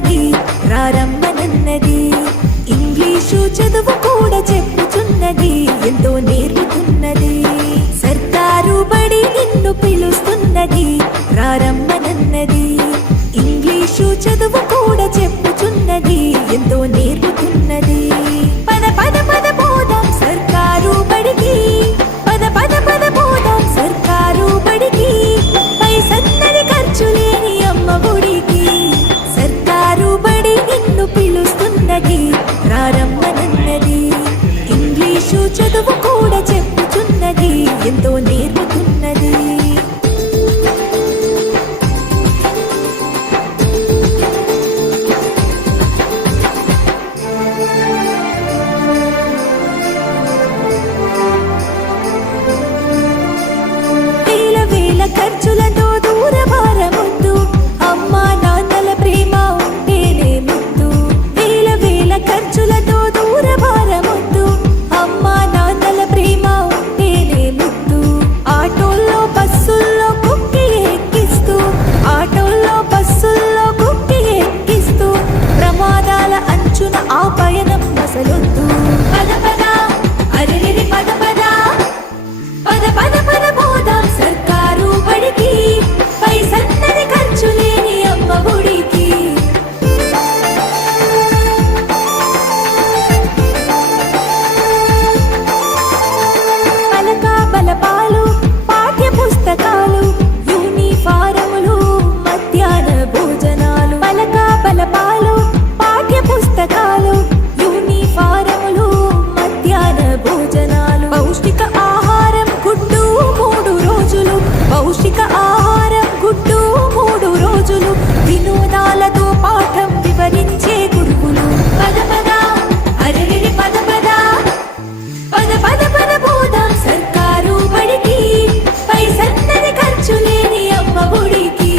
పిలుస్తున్నది రారమ్మనన్నది. English చదువు కూడా చెప్పుచున్నది, ఎంతో నేర్పుతున్నది. సర్కారు బడి నిన్ను పిలుస్తున్నది రారమ్మనన్నది. ఇంగ్లీషు చదువు కూడా చెప్పుచున్నది, ఎంతో నేర్పుతున్నది. పద పద పద పోదాం సర్కారు బడికి, పద పద పద పోదాం సర్కారు బడికి. పైసన్నది ఖర్చు లేని అమ్మ ఒడికి. సర్కారు బడి నిన్ను పిలుస్తున్నది రారమ్మనన్నది. ఇంగ్లీషు చదువు కూడా చెప్పుచున్నది, ఎంతో నేర్పుతున్నది. ఖర్చులతో దూరభారముద్దు, అమ్మా నాన్నల ప్రేమ ఉంటేనే ముద్దు. వేల వేల ఖర్చులతో దూరభారముద్దు, అమ్మా నాన్నల ప్రేమ ఉంటేనే ముద్దు. ఆటోల్లో బస్సుల్లో కుక్కి ఎక్కిస్తూ, ఆటోల్లో బస్సుల్లో కుక్కి ఎక్కిస్తూ, ప్రమాదాల అంచున ఆ పయనం అసలొద్దు. పద పద అరెరెరి పద పద, పద పద పద పోదాం సర్కారు బడికి. పైసన్నది ఖర్చు లేని అమ్మ ఒడికి. పలక బలపాలు, పాఠ్య పుస్తకాలు, యూనిఫారములు, మధ్యాహ్న భోజనాలు. పలక బలపాలు, పాఠ్య పుస్తకాలు, యూనిఫారములు, మధ్యాహ్న భోజనాలు. పౌష్టిక ఆహారం గుడ్డు 3 రోజులు, పౌష్టిక ఆహారం గుడ్డు 3 రోజులు. వినోదాలతో పాఠం వివరించే గురువులు. పద పద అరెరెరి పద పద, పద పద పద పోదాం సర్కారు బడికి. పైసన్నది ఖర్చు లేని అమ్మ ఒడికి.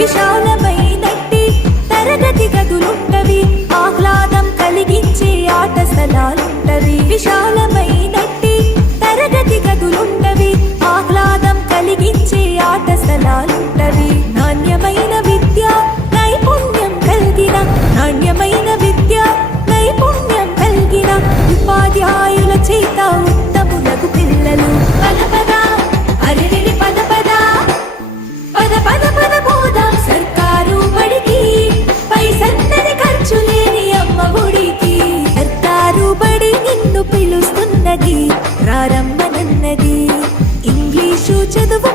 విశాలమైనట్టి తరగతి గదులుంటవి, ఆహ్లాదం కలిగించే ఆట స్థలాలుంటవి. విశాలమైనట్టి తరగతి గదులుంటవి, ఆహ్లాదం కలిగించే ఆట స్థలాలుంటవి. నాణ్యమైన విద్య నైపుణ్యం కలిగిన, నాణ్యమైన విద్య నైపుణ్యం కలిగిన ఉపాధ్యాయుల చేత ఉత్తములకు పిల్లలు. పద పద అరెరెరి పద పద, పద పద పద పోదాం సర్కారు బడికి. పైసన్నది ఖర్చు లేని అమ్మ ఒడికి. సర్కారు బడి నిన్ను పిలుస్తున్నది రారమ్మనన్నది. ఇంగ్లీషు చదువు